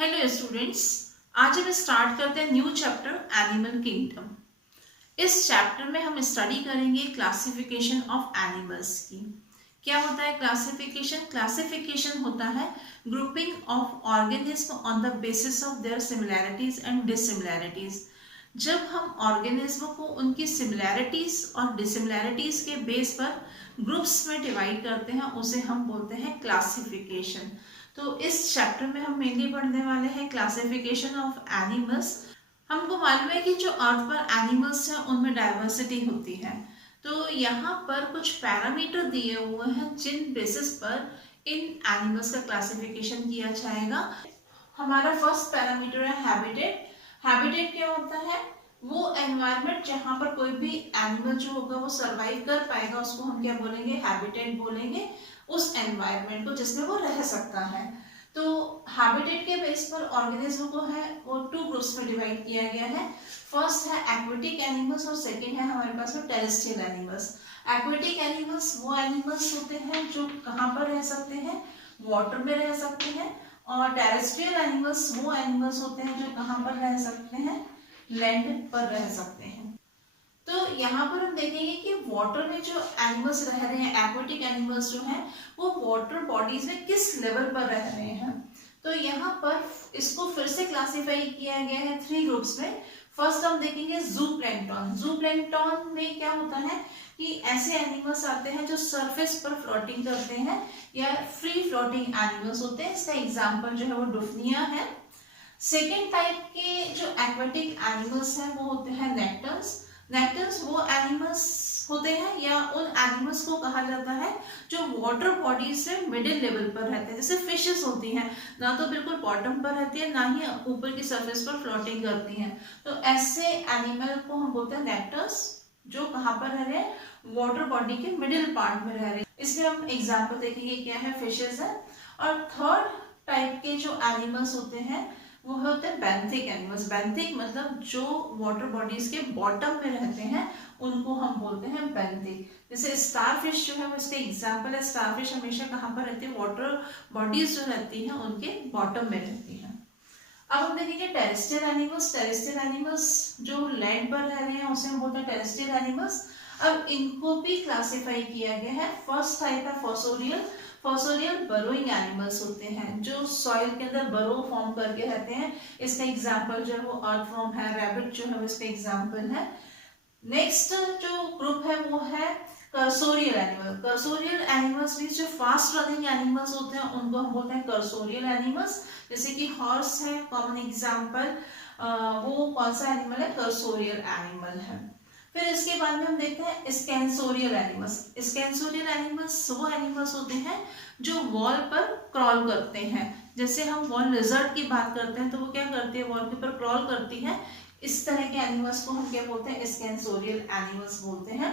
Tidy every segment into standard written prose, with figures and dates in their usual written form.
Hello students, आज हम start करते हैं न्यू चैप्टर एनिमल किंगडम। इस चैप्टर में हम स्टडी करेंगे क्लासिफिकेशन ऑफ एनिमल्स की। क्या होता है क्लासिफिकेशन? क्लासिफिकेशन होता है grouping of organism on the basis of their similarities and dissimilarities. जब हम ऑर्गेनिज्म को उनकी सिमिलैरिटीज और डिसिमिलैरिटीज के बेस पर ग्रुप्स में डिवाइड करते हैं, उसे हम बोलते हैं क्लासिफिकेशन। तो इस चैप्टर में हम मेनली पढ़ने वाले हैं क्लासिफिकेशन ऑफ एनिमल्स। हमको मालूम है कि जो अर्थ पर एनिमल्स हैं उनमें डाइवर्सिटी होती है। तो यहाँ पर कुछ पैरामीटर दिए हुए हैं जिन बेसिस पर इन एनिमल्स का क्लासिफिकेशन किया जाएगा। हमारा फर्स्ट पैरामीटर है हैबिटेट। हैबिटेट क्या होता है? वो एनवायरनमेंट जहाँ पर कोई भी एनिमल जो होगा वो सरवाइव कर पाएगा, उसको हम क्या बोलेंगे? हैबिटेट बोलेंगे। उस एनवायरनमेंट को जिसमें वो रह सकता है। तो हैबिटेट के बेस पर ऑर्गेनिज्म को है वो टू ग्रुप्स में डिवाइड किया गया है। फर्स्ट है एक्वेटिक एनिमल्स और सेकंड है हमारे पास में टेरेस्ट्रियल एनिमल्स। एक्वेटिक एनिमल्स वो एनिमल्स होते हैं जो कहाँ पर रह सकते हैं? वाटर में रह सकते हैं। और टेरेस्ट्रियल एनिमल्स वो एनिमल्स होते हैं जो कहाँ पर रह सकते हैं? लैंड पर रह सकते हैं। तो यहाँ पर हम देखेंगे कि वाटर में जो एनिमल्स रह रहे हैं, एक्वेटिक एनिमल्स जो हैं, वो वाटर बॉडीज में किस लेवल पर रह रहे हैं। तो यहाँ पर इसको फिर से क्लासिफाई किया गया है 3 ग्रुप्स में। फर्स्ट हम देखेंगे जू प्लैंक्टन। जू प्लैंक्टन में क्या होता है कि ऐसे एनिमल्स आते हैं जो सरफेस पर फ्लोटिंग करते हैं या फ्री फ्लोटिंग एनिमल्स होते हैं। इसका एग्जाम्पल जो है वो डुफनिया है। सेकेंड टाइप के जो एक्वेटिक एनिमल्स हैं वो होते हैं नेक्टर्स। नेक्टर्स वो एनिमल्स होते हैं या उन एनिमल्स को कहा जाता है जो वाटर बॉडी से मिडिल लेवल पर रहते हैं। जैसे फिशेस होती हैं, ना तो बिल्कुल बॉटम पर रहती है ना ही ऊपर की सरफेस पर फ्लोटिंग करती हैं। तो ऐसे एनिमल को हम बोलते हैं नेक्टर्स, जो कहाँ पर रह रहे हैं? वाटर बॉडी के मिडिल पार्ट में रह रहे हैं। इसलिए हम एग्जाम्पल देखेंगे क्या है, फिशेस है। और थर्ड टाइप के जो एनिमल्स होते हैं वो होते हैं बेंथिक एनिमल्स। बेंथिक मतलब जो वाटर बॉडीज के बॉटम में रहते हैं उनको हम बोलते हैं बेंथिक। जैसे स्टारफिश जो है वो इसका एग्जांपल है। स्टारफिश हमेशा कहाँ पर रहती है? वाटर बॉडीज जो रहती हैं उनके बॉटम में रहती हैं। अब हम देखेंगे टेरेस्ट्रियल एनिमल्स। टेरेस्ट्रियल एनिमल्स जो लैंड पर रह रहे हैं उसे हम बोलते हैं टेरेस्ट्रियल एनिमल्स। अब इनको भी क्लासिफाई किया गया है। फर्स्ट टाइप है फॉसोरियल। फॉसोरियल बरोइंग एनिमल्स होते हैं जो सॉइल के अंदर बरो फॉर्म करके रहते हैं। इसका एग्जांपल जो है वो अर्थवर्म है, रैबिट जो है वो इसका एग्जांपल है। नेक्स्ट जो ग्रुप है वो है cursorial animal. Cursorial animals means जो फास्ट रनिंग एनिमल्स होते हैं उनको हम बोलते हैं कर्सोरियल एनिमल्स। जैसे कि हॉर्स है कॉमन एग्जांपल, वो कौन सा एनिमल है? कर्सोरियल एनिमल है। फिर इसके बाद में हम देखते हैं स्कैंसोरियल एनिमल्स। स्कैंसोरियल एनिमल्स वो एनिमल्स होते हैं जो वॉल पर क्रॉल करते हैं। जैसे हम वॉल लिजर्ड की बात करते हैं तो वो क्या करती है? वॉल के ऊपर क्रॉल करती है। इस तरह के एनिमल्स को हम क्या बोलते हैं? स्कैंसोरियल एनिमल्स बोलते हैं।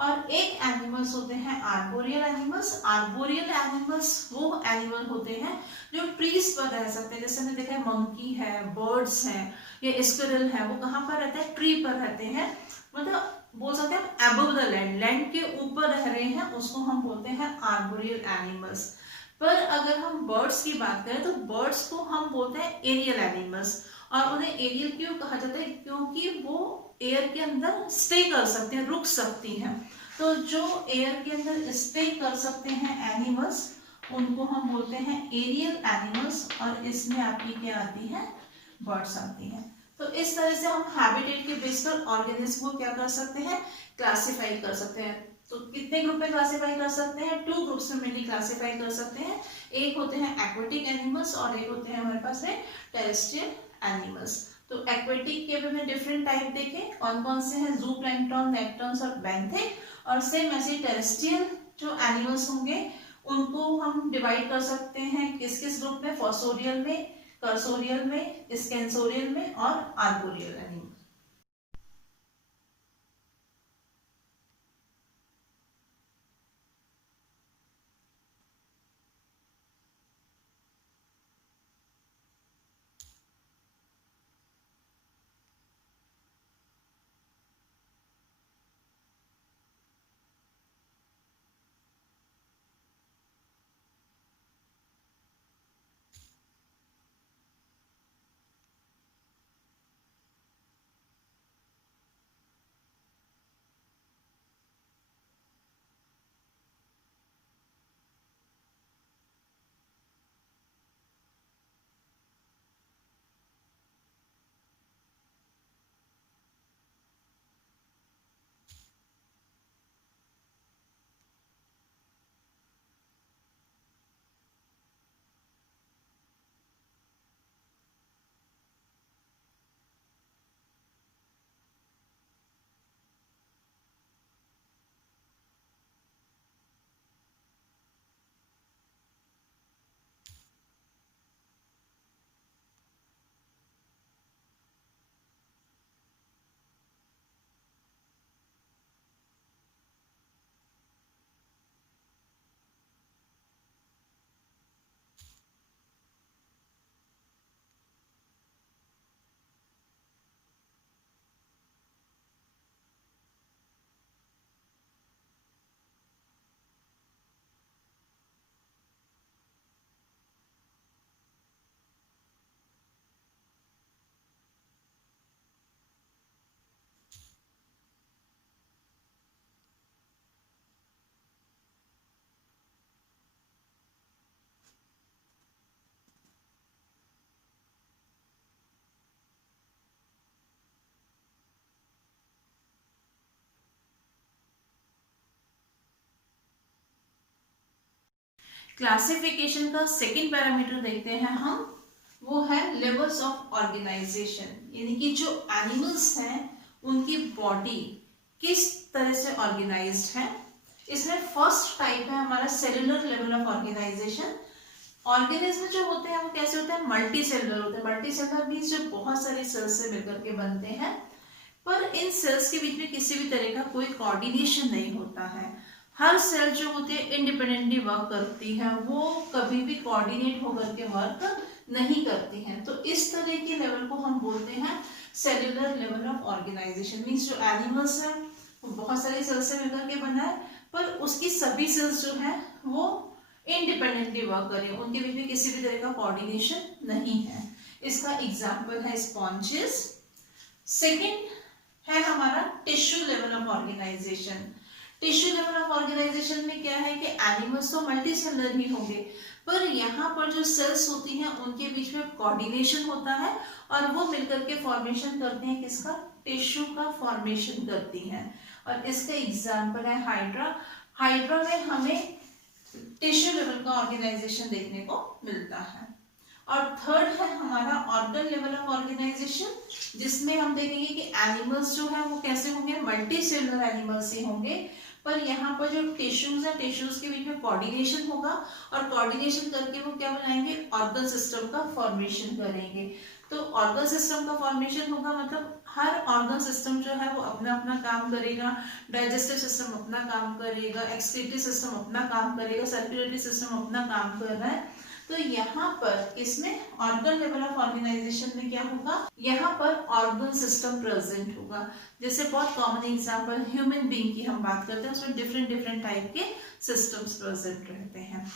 और एक एनिमल्स होते हैं आर्बोरियल एनिमल्स। आर्बोरियल एनिमल्स वो एनिमल होते हैं जो ट्रीज पर रह सकते हैं। जैसे हमने देखा है मंकी है, बर्ड्स हैं या स्क्विरल है, वो कहाँ पर रहते हैं? ट्री पर रहते हैं। मतलब बोल सकते हैं अबव द लैंड, लैंड के ऊपर रह रहे हैं, उसको हम बोलते हैं आर्बोरियल एनिमल्स। पर अगर हम बर्ड्स की बात करें तो बर्ड्स को हम बोलते हैं एरियल एनिमल्स। और उन्हें एरियल क्यों कहा जाता है? क्योंकि वो एयर के अंदर स्टे कर सकते हैं, रुक सकती हैं। तो जो एयर के अंदर स्टे कर सकते हैं एनिमल्स उनको हम बोलते हैं एरियल एनिमल्स। और इसमें आपकी क्या आती है? बर्ड्स आती हैं। तो इस तरह से हम हैबिटेट के बेस पर ऑर्गेनिज्म को क्या कर सकते हैं? क्लासिफाई कर सकते हैं। तो कितने ग्रुप में क्लासिफाई कर सकते हैं? 2 ग्रुप्स में मेनली क्लासिफाई कर सकते हैं। एक होते हैं एक्वेटिक एनिमल्स और एक होते हैं हमारे पास में टेरेस्ट्रियल एनिमल्स। तो एक्वेटिक के भी में डिफरेंट टाइप देखें कौन कौन से हैं? जू प्लैंक्टन, नेक्टर्स और बेंथिक। और सेम ऐसे टेरेस्ट्रियल जो एनिमल्स होंगे उनको हम डिवाइड कर सकते हैं किस किस ग्रुप में? फॉसोरियल में, कर्सोरियल में, स्कैंसोरियल में और आर्बोरियल एनिमल। क्लासिफिकेशन का सेकंड पैरामीटर देखते हैं हम, वो है लेवल्स ऑफ ऑर्गेनाइजेशन, यानी कि जो एनिमल्स हैं उनकी बॉडी किस तरह से ऑर्गेनाइज्ड है। इसमें फर्स्ट टाइप है हमारा cellular level of organisation. Organism जो होते हैं वो कैसे होते हैं, मल्टी सेलुलर होते हैं। मल्टी सेलुलर मीन्स जो बहुत सारी सेल्स से मिलकर के बनते हैं, पर इन सेल्स के बीच में किसी भी तरह का कोई कोऑर्डिनेशन नहीं होता है। हर सेल जो होती है इंडिपेंडेंटली वर्क करती है, वो कभी भी कोऑर्डिनेट होकर के वर्क नहीं करती हैं। तो इस तरह के लेवल को हम बोलते हैं cellular level of organisation. Means जो एनिमल्स है वो बहुत सारी सेल्स से मिलकर के बना है, पर उसकी सभी सेल्स जो है वो इंडिपेंडेंटली वर्क कर रही है, उनके बीच में किसी भी तरह का कोऑर्डिनेशन नहीं है। इसका एग्जाम्पल है स्पॉन्जेस। सेकेंड है हमारा tissue level of organisation. Tissue level of organisation में क्या है कि एनिमल्स तो मल्टी सेलुलर ही होंगे, पर यहाँ पर जो सेल्स होती हैं उनके बीच में कोऑर्डिनेशन होता है और वो मिलकर के फॉर्मेशन करते हैं किसका, टिश्यू का फॉर्मेशन करती हैं। और इसका एग्जाम्पल है हाइड्रा। हाइड्रा में हमें टिश्यू लेवल का ऑर्गेनाइजेशन देखने को मिलता है। और थर्ड है हमारा ऑर्गन लेवल ऑफ ऑर्गेनाइजेशन, जिसमें हम देखेंगे कि एनिमल्स जो है वो कैसे होंगे, मल्टी सेलुलर एनिमल्स ही होंगे, पर यहाँ पर जो टिश्यूज है टिश्यूज के बीच में कोऑर्डिनेशन होगा और कोऑर्डिनेशन करके वो क्या बनाएंगे, ऑर्गन सिस्टम का फॉर्मेशन करेंगे। तो ऑर्गन सिस्टम का फॉर्मेशन होगा मतलब हर ऑर्गन सिस्टम जो है वो अपना अपना काम करेगा। डाइजेस्टिव सिस्टम अपना काम करेगा, एक्सक्रीटरी सिस्टम अपना काम करेगा, सर्कुलेटरी सिस्टम अपना काम कर रहा है। तो यहाँ पर इसमें ऑर्गन लेवल ऑफ ऑर्गेनाइजेशन में क्या होगा, यहाँ पर ऑर्गन सिस्टम प्रेजेंट होगा। जैसे बहुत कॉमन एग्जांपल ह्यूमन बीइंग की हम बात करते हैं, उसमें डिफरेंट डिफरेंट टाइप के सिस्टम्स प्रेजेंट रहते हैं।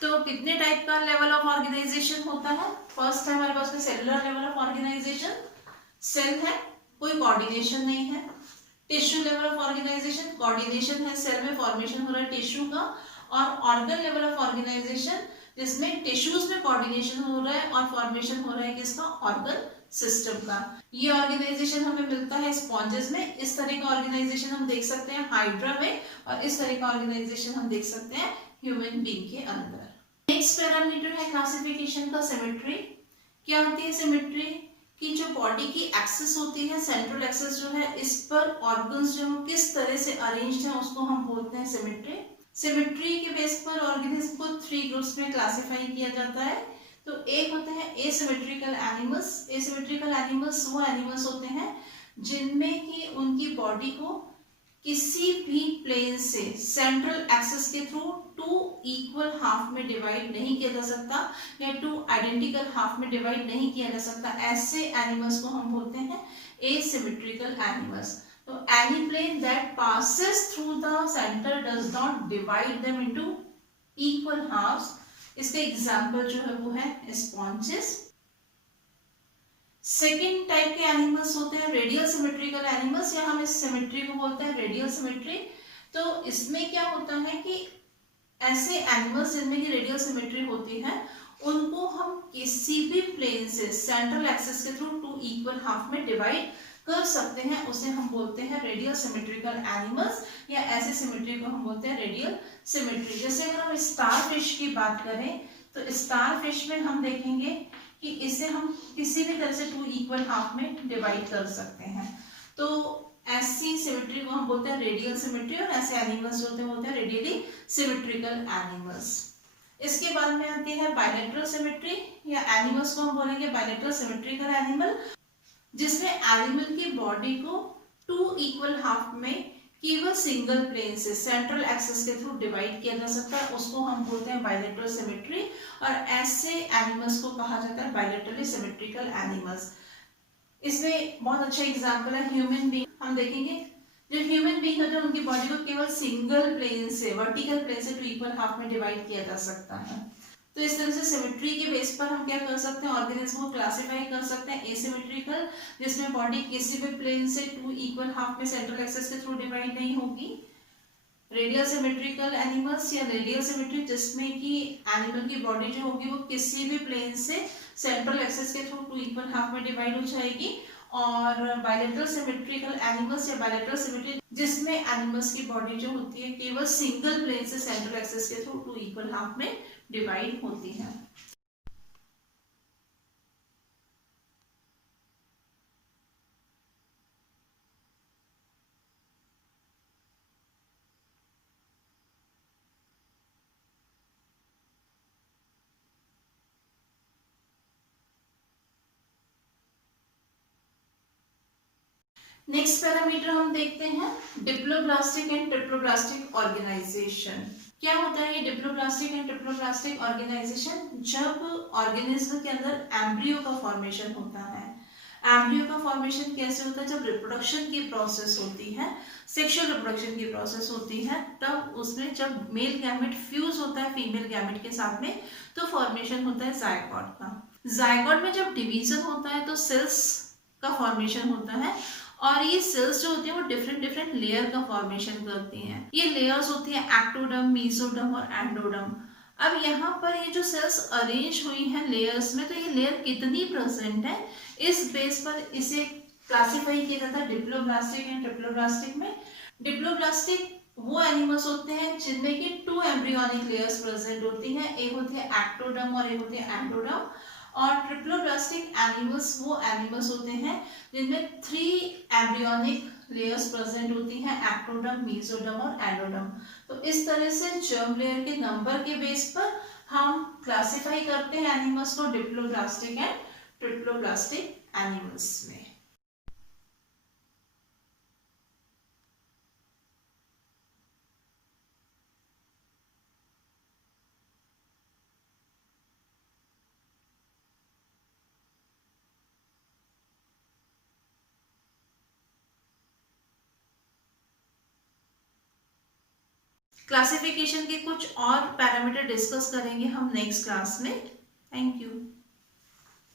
तो कितने टाइप का लेवल ऑफ ऑर्गेनाइजेशन होता है, फर्स्ट है हमारे पास में cellular level of organisation. Cell है, कोई कोऑर्डिनेशन नहीं है। Tissue level of organisation, coordination है, सेल में फॉर्मेशन हो रहा है टिश्यू का। और ऑर्गन लेवल ऑफ ऑर्गेनाइजेशन, जिसमें टिश्यूज में कोऑर्डिनेशन हो रहा है और फॉर्मेशन हो रहा है किसका, ऑर्गन सिस्टम का। ये ऑर्गेनाइजेशन हमें मिलता है स्पॉन्जेस में। इस तरह का ऑर्गेनाइजेशन हम देख सकते हैं हाइड्रा में, और इस तरह का ऑर्गेनाइजेशन हम देख सकते हैं ह्यूमन बीइंग के अंदर। नेक्स्ट पैरामीटर है क्लासिफिकेशन का सिमेट्री। क्या होती है सिमेट्री, कि जो बॉडी की एक्सिस होती है, सेंट्रल एक्सिस जो है, इस पर ऑर्गन्स जो किस तरह से अरेंज्ड है उसको हम बोलते हैं सिमेट्री। सिमेट्री के बेस पर ऑर्गेनिज्म को 3 ग्रुप्स में क्लासिफाई किया जाता है। तो एक होते हैं एसिमेट्रिकल एनिमल्स। एसिमेट्रिकल एनिमल्स वो एनिमल्स होते हैं जिनमें कि उनकी बॉडी को किसी भी प्लेन से सेंट्रल एक्सिस के थ्रू 2 इक्वल हाफ में डिवाइड नहीं किया जा सकता, या 2 आइडेंटिकल हाफ में डिवाइड नहीं किया जा सकता। ऐसे एनिमल्स को हम बोलते हैं एसिमेट्रिकल एनिमल्स। तो any plane that passes through the center does not divide them into equal halves. इसका एग्जाम्पल जो है वो है स्पॉन्जेस। सेकेंड टाइप के एनिमल्स होते हैं रेडियल सिमेट्रिकल एनिमल्स, या हम इस सिमेट्री को बोलते हैं रेडियल सिमेट्री। तो इसमें क्या होता है कि ऐसे एनिमल्स जिनमें की रेडियल सिमेट्री होती है उनको हम किसी भी प्लेन से सेंट्रल एक्सिस के थ्रू 2 इक्वल हाफ में डिवाइड कर सकते हैं, उसे हम बोलते हैं रेडियल सिमेट्रिकल एनिमल्स, या ऐसे सिमेट्री को हम बोलते हैं रेडियल सिमेट्री। जैसे अगर हम स्टार फिश की बात करें तो स्टार फिश में हम देखेंगे कि इसे हम किसी भी तरह से 2 इक्वल हाफ में डिवाइड कर सकते हैं। तो ऐसी सिमेट्री को हम बोलते हैं रेडियल सिमेट्री, और ऐसे एनिमल्स होते हैं रेडियली सिमेट्रिकल एनिमल्स। इसके बाद में आती है बायलैटरल सिमेट्री, या एनिमल्स को हम बोलेंगे बायलैटरल सिमेट्रिकल एनिमल, जिसमें एनिमल की बॉडी को 2 इक्वल हाफ में केवल सिंगल प्लेन से सेंट्रल एक्सिस के थ्रू डिवाइड किया जा सकता है, उसको हम बोलते हैं बायलैटरल सिमेट्री। और ऐसे एनिमल्स को कहा जाता है बायलैटरली सिमेट्रिकल एनिमल्स। इसमें बहुत अच्छा एग्जांपल है ह्यूमन बीइंग। हम देखेंगे जो ह्यूमन बीइंग होते हैं उनकी बॉडी को केवल सिंगल प्लेन से, वर्टिकल प्लेन से 2 इक्वल हाफ में डिवाइड किया जा सकता है। तो इस तरह से सिमेट्री के बेस पर हम क्या कर सकते हैं, ऑर्गेनिज्म को क्लासिफाई कर सकते हैं। एसिमेट्रिकल, जिसमें बॉडी किसी भी प्लेन से 2 इक्वल हाफ में सेंट्रल एक्सिस के थ्रू डिवाइड नहीं होगी। रेडियल सिमेट्रिकल एनिमल्स या रेडियल सिमेट्री, जिसमें कि एनिमल की बॉडी जो होगी वो किसी भी प्लेन से सेंट्रल एक्सिस के थ्रू 2 इक्वल हाफ में डिवाइड हो जाएगी। और बायलैटरल सिमेट्रिकल एनिमल्स या बायलैटरल सिमेट्री जिसमें एनिमल्स की बॉडी जो होती है केवल सिंगल प्लेन से सेंट्रल एक्सिस के थ्रू 2 इक्वल हाफ में डिवाइड होती है। नेक्स्ट पैरामीटर हम देखते हैं डिप्लोब्लास्टिक एंड ट्रिप्लोब्लास्टिक ऑर्गेनाइजेशन। क्या होता है ये डिप्लोब्लास्टिक एंड ट्रिप्लोब्लास्टिक ऑर्गेनाइजेशन? जब ऑर्गेनिज्म के अंदर एम्ब्रियो का फॉर्मेशन होता है। एम्ब्रियो का फॉर्मेशन कैसे होता है? जब रिप्रोडक्शन की प्रोसेस होती है, सेक्सुअल रिप्रोडक्शन की प्रोसेस होती है, तब उसमें जब मेल गैमेट फ्यूज होता है फीमेल गैमेट के साथ में, तो फॉर्मेशन होता है जायगोट का। जायगोट में जब डिवीजन होता है तो सेल्स का फॉर्मेशन होता है, और ये सेल्स जो होती है वो डिफरेंट डिफरेंट लेयर का फॉर्मेशन करती हैं। ये लेयर्स होती है एक्टोडर्म, मेसोडर्म और एंडोडर्म। अब यहाँ पर ये जो सेल्स अरेंज हुई हैं लेयर्स में, तो ये लेयर कितनी प्रेजेंट है, इस बेस पर इसे क्लासिफाई किया जाता है डिप्लोब्लास्टिक एंड ट्रिप्लोब्लास्टिक में। डिप्लोब्लास्टिक वो एनिमल्स होते हैं जिनमें की 2 एम्ब्रियोनिक लेयर्स प्रेजेंट होती हैं, एक होती है एक्टोडर्म और एक होती है एंडोडर्म। और ट्रिप्लोब्लास्टिक एनिमल्स वो एनिमल्स होते हैं जिनमें 3 एम्ब्रियोनिक लेयर्स प्रेजेंट होती हैं, एक्टोडर्म, मेसोडर्म और एंडोडर्म। तो इस तरह से जर्म लेयर के नंबर के बेस पर हम क्लासिफाई करते हैं एनिमल्स को डिप्लोब्लास्टिक एंड ट्रिप्लोब्लास्टिक एनिमल्स में। क्लासिफिकेशन के कुछ और पैरामीटर डिस्कस करेंगे हम नेक्स्ट क्लास में। Thank you.